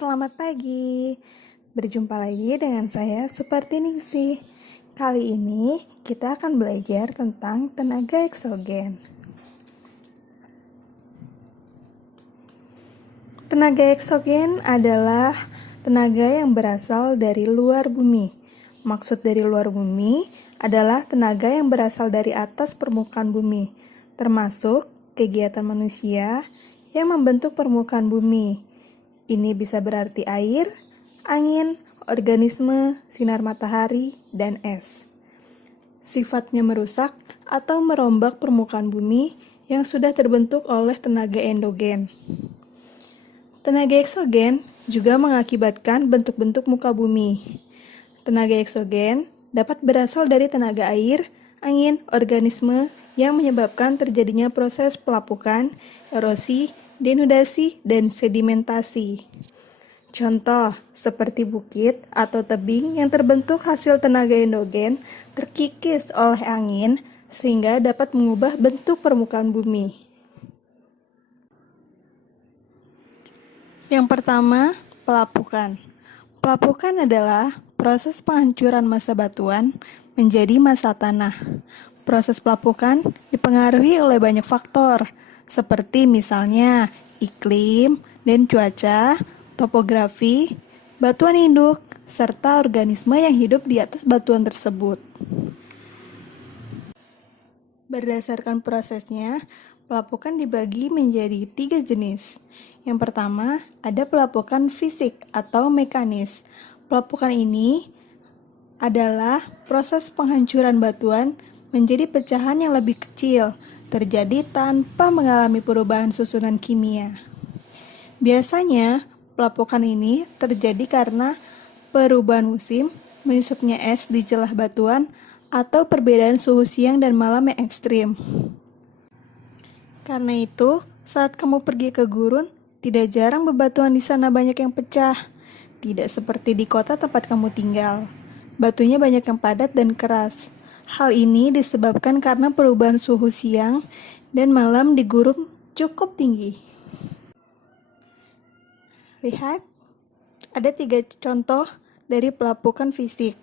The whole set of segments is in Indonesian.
Selamat pagi, berjumpa lagi dengan saya Supartiningsih. Kali ini kita akan belajar tentang tenaga eksogen. Tenaga eksogen adalah tenaga yang berasal dari luar bumi. Maksud dari luar bumi adalah tenaga yang berasal dari atas permukaan bumi, termasuk kegiatan manusia yang membentuk permukaan bumi. Ini bisa berarti air, angin, organisme, sinar matahari, dan es. Sifatnya merusak atau merombak permukaan bumi yang sudah terbentuk oleh tenaga endogen. Tenaga eksogen juga mengakibatkan bentuk-bentuk muka bumi. Tenaga eksogen dapat berasal dari tenaga air, angin, organisme yang menyebabkan terjadinya proses pelapukan, erosi, denudasi, dan sedimentasi. Contoh, seperti bukit atau tebing yang terbentuk hasil tenaga endogen terkikis oleh angin sehingga dapat mengubah bentuk permukaan bumi. Yang pertama, pelapukan. Pelapukan adalah proses penghancuran massa batuan menjadi massa tanah. Proses pelapukan dipengaruhi oleh banyak faktor, seperti misalnya iklim dan cuaca, topografi, batuan induk, serta organisme yang hidup di atas batuan tersebut. Berdasarkan prosesnya, pelapukan dibagi menjadi 3 jenis. Yang pertama, ada pelapukan fisik atau mekanis. Pelapukan ini adalah proses penghancuran batuan menjadi pecahan yang lebih kecil, terjadi tanpa mengalami perubahan susunan kimia. Biasanya, pelapukan ini terjadi karena perubahan musim, menyusupnya es di celah batuan, atau perbedaan suhu siang dan malam yang ekstrim. Karena itu, saat kamu pergi ke gurun, tidak jarang bebatuan di sana banyak yang pecah. Tidak seperti di kota tempat kamu tinggal. Batunya banyak yang padat dan keras. Hal ini disebabkan karena perubahan suhu siang dan malam di gurun cukup tinggi. Lihat, ada 3 contoh dari pelapukan fisik.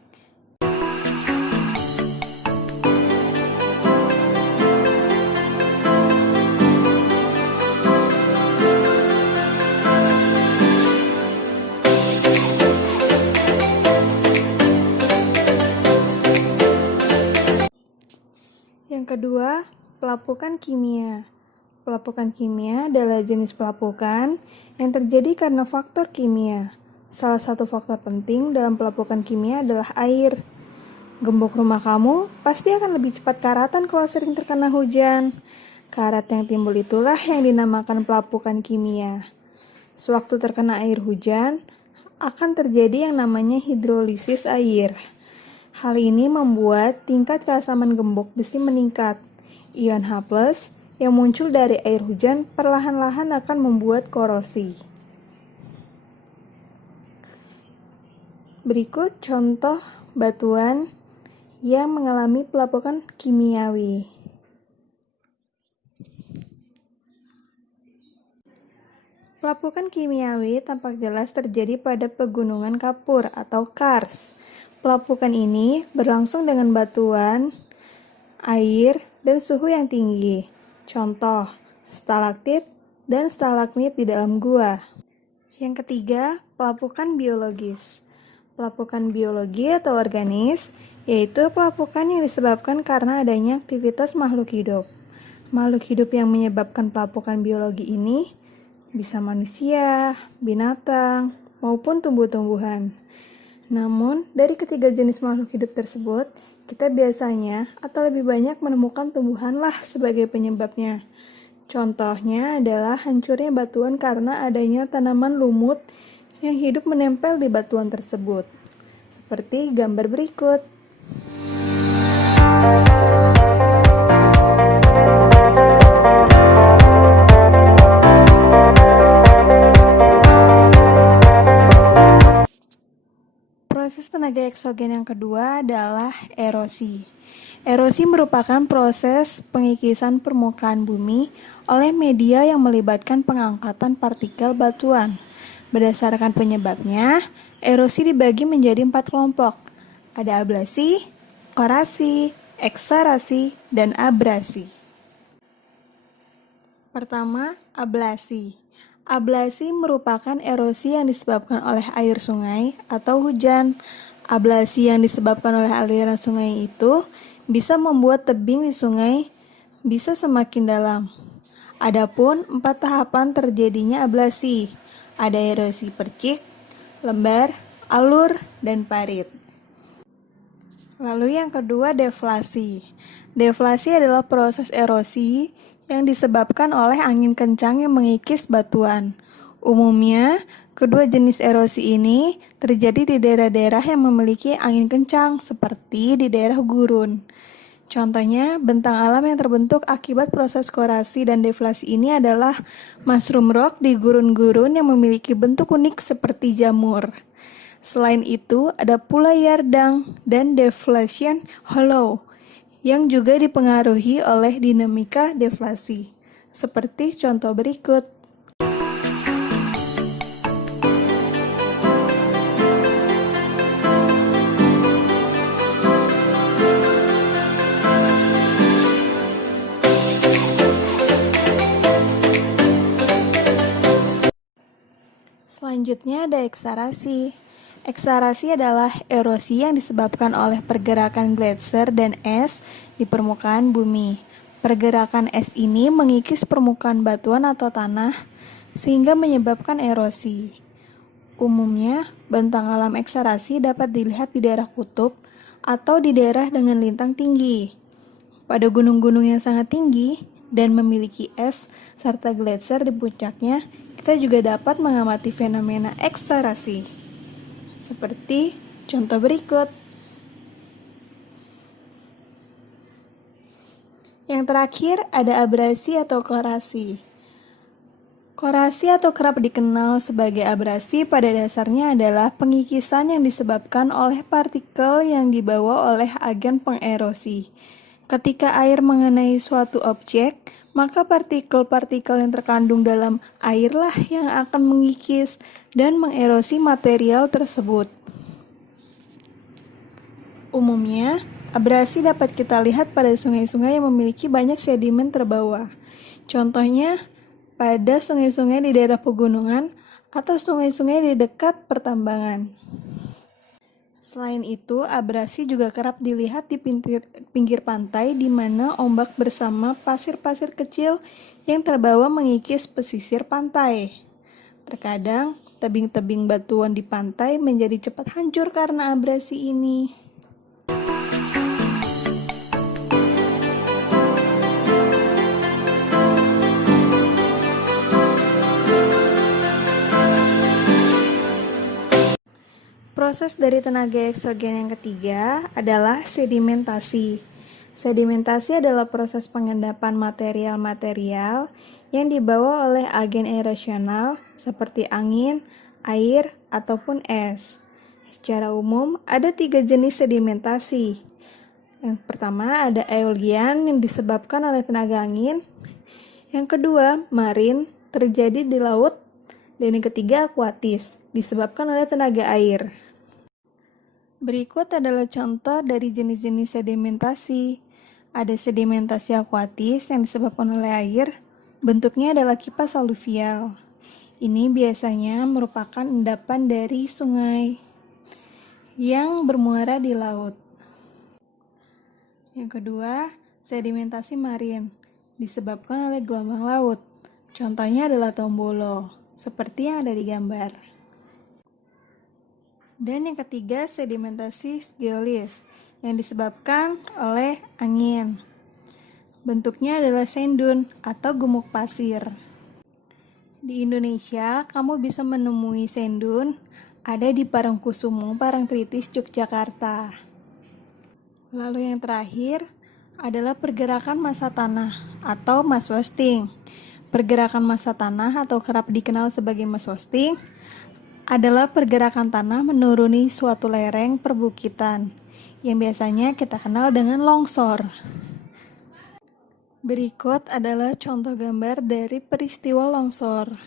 Yang kedua, pelapukan kimia. Pelapukan kimia adalah jenis pelapukan yang terjadi karena faktor kimia. Salah satu faktor penting dalam pelapukan kimia adalah air. Gembok rumah kamu pasti akan lebih cepat karatan kalau sering terkena hujan. Karat yang timbul itulah yang dinamakan pelapukan kimia. Sewaktu terkena air hujan, akan terjadi yang namanya hidrolisis air. Hal ini membuat tingkat keasaman gembok besi meningkat. Ion H+ yang muncul dari air hujan perlahan-lahan akan membuat korosi. Berikut contoh batuan yang mengalami pelapukan kimiawi. Pelapukan kimiawi tampak jelas terjadi pada pegunungan kapur atau kars. Pelapukan ini berlangsung dengan batuan, air, dan suhu yang tinggi. Contoh, stalaktit dan stalagmit di dalam gua. Yang ketiga, pelapukan biologis. Pelapukan biologi atau organis, yaitu pelapukan yang disebabkan karena adanya aktivitas makhluk hidup. Makhluk hidup yang menyebabkan pelapukan biologi ini bisa manusia, binatang, maupun tumbuh-tumbuhan. Namun, dari ketiga jenis makhluk hidup tersebut, kita biasanya atau lebih banyak menemukan tumbuhanlah sebagai penyebabnya. Contohnya adalah hancurnya batuan karena adanya tanaman lumut yang hidup menempel di batuan tersebut. Seperti gambar berikut. Proses tenaga eksogen yang kedua adalah erosi. Erosi merupakan proses pengikisan permukaan bumi oleh media yang melibatkan pengangkatan partikel batuan. Berdasarkan penyebabnya, erosi dibagi menjadi 4 kelompok. Ada ablasi, korasi, eksarasi, dan abrasi. Pertama, ablasi. Ablasi merupakan erosi yang disebabkan oleh air sungai atau hujan. Ablasi yang disebabkan oleh aliran sungai itu bisa membuat tebing di sungai bisa semakin dalam. Adapun 4 tahapan terjadinya ablasi. Ada erosi percik, lembar, alur, dan parit. Lalu yang kedua, deflasi. Deflasi adalah proses erosi yang disebabkan oleh angin kencang yang mengikis batuan. Umumnya, kedua jenis erosi ini terjadi di daerah-daerah yang memiliki angin kencang, seperti di daerah gurun. Contohnya, bentang alam yang terbentuk akibat proses korasi dan deflasi ini adalah mushroom rock di gurun-gurun yang memiliki bentuk unik seperti jamur. Selain itu, ada pula yardang dan deflation hollow yang juga dipengaruhi oleh dinamika deflasi. Seperti contoh berikut. Selanjutnya ada eksarasi. Eksarasi adalah erosi yang disebabkan oleh pergerakan gletser dan es di permukaan bumi. Pergerakan es ini mengikis permukaan batuan atau tanah sehingga menyebabkan erosi. Umumnya, bentang alam eksarasi dapat dilihat di daerah kutub atau di daerah dengan lintang tinggi. Pada gunung-gunung yang sangat tinggi dan memiliki es serta gletser di puncaknya, kita juga dapat mengamati fenomena eksarasi. Seperti contoh berikut. Yang terakhir ada abrasi atau korasi. Korasi atau kerap dikenal sebagai abrasi pada dasarnya adalah pengikisan yang disebabkan oleh partikel yang dibawa oleh agen pengerosi. Ketika air mengenai suatu objek, maka partikel-partikel yang terkandung dalam airlah yang akan mengikis dan mengerosi material tersebut. Umumnya, abrasi dapat kita lihat pada sungai-sungai yang memiliki banyak sedimen terbawa. Contohnya, pada sungai-sungai di daerah pegunungan atau sungai-sungai di dekat pertambangan. Selain itu, abrasi juga kerap dilihat di pinggir pantai di mana ombak bersama pasir-pasir kecil yang terbawa mengikis pesisir pantai. Terkadang, tebing-tebing batuan di pantai menjadi cepat hancur karena abrasi ini. Proses dari tenaga eksogen yang ketiga adalah sedimentasi. Sedimentasi adalah proses pengendapan material-material yang dibawa oleh agen erosional seperti angin, air, ataupun es. Secara umum, ada 3 jenis sedimentasi. Yang pertama ada aeolian yang disebabkan oleh tenaga angin. Yang kedua, marin, terjadi di laut. Dan yang ketiga, akuatis, disebabkan oleh tenaga air. Berikut adalah contoh dari jenis-jenis sedimentasi. Ada sedimentasi akuatis yang disebabkan oleh air, bentuknya adalah kipas aluvial. Ini biasanya merupakan endapan dari sungai yang bermuara di laut. Yang kedua, sedimentasi marin, disebabkan oleh gelombang laut. Contohnya adalah tombolo, seperti yang ada di gambar. Dan yang ketiga, sedimentasi geolis yang disebabkan oleh angin. Bentuknya adalah sandun atau gumuk pasir. Di Indonesia, kamu bisa menemui sandun ada di Parangkusumo, Parangtritis, Yogyakarta. Lalu yang terakhir adalah pergerakan massa tanah atau mass wasting. Pergerakan massa tanah atau kerap dikenal sebagai mass wasting adalah pergerakan tanah menuruni suatu lereng perbukitan yang biasanya kita kenal dengan longsor. Berikut adalah contoh gambar dari peristiwa longsor.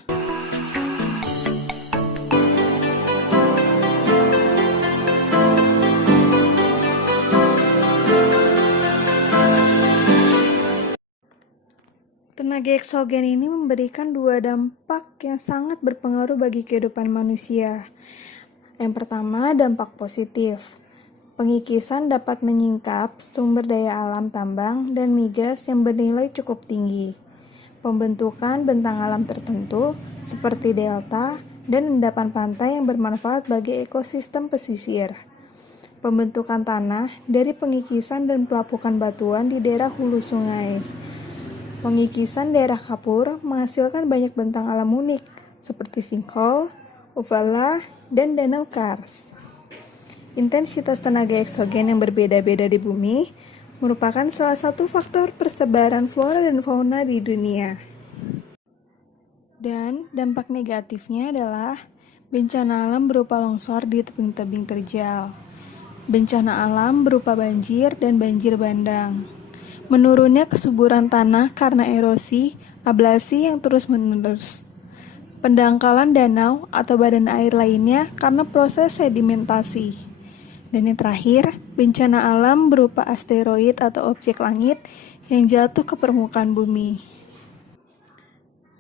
Tenaga eksogen ini memberikan dua dampak yang sangat berpengaruh bagi kehidupan manusia. Yang pertama, dampak positif. Pengikisan dapat menyingkap sumber daya alam tambang dan migas yang bernilai cukup tinggi. Pembentukan bentang alam tertentu seperti delta dan endapan pantai yang bermanfaat bagi ekosistem pesisir. Pembentukan tanah dari pengikisan dan pelapukan batuan di daerah hulu sungai. Pengikisan daerah kapur menghasilkan banyak bentang alam unik seperti sinkhole, uvala, dan danau kars. Intensitas tenaga eksogen yang berbeda-beda di bumi merupakan salah satu faktor persebaran flora dan fauna di dunia. Dan dampak negatifnya adalah bencana alam berupa longsor di tebing-tebing terjal, bencana alam berupa banjir dan banjir bandang, menurunnya kesuburan tanah karena erosi, ablasi yang terus-menerus, pendangkalan danau atau badan air lainnya karena proses sedimentasi. Dan yang terakhir, bencana alam berupa asteroid atau objek langit yang jatuh ke permukaan bumi.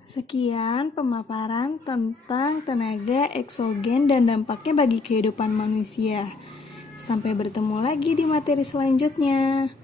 Sekian pemaparan tentang tenaga eksogen dan dampaknya bagi kehidupan manusia. Sampai bertemu lagi di materi selanjutnya.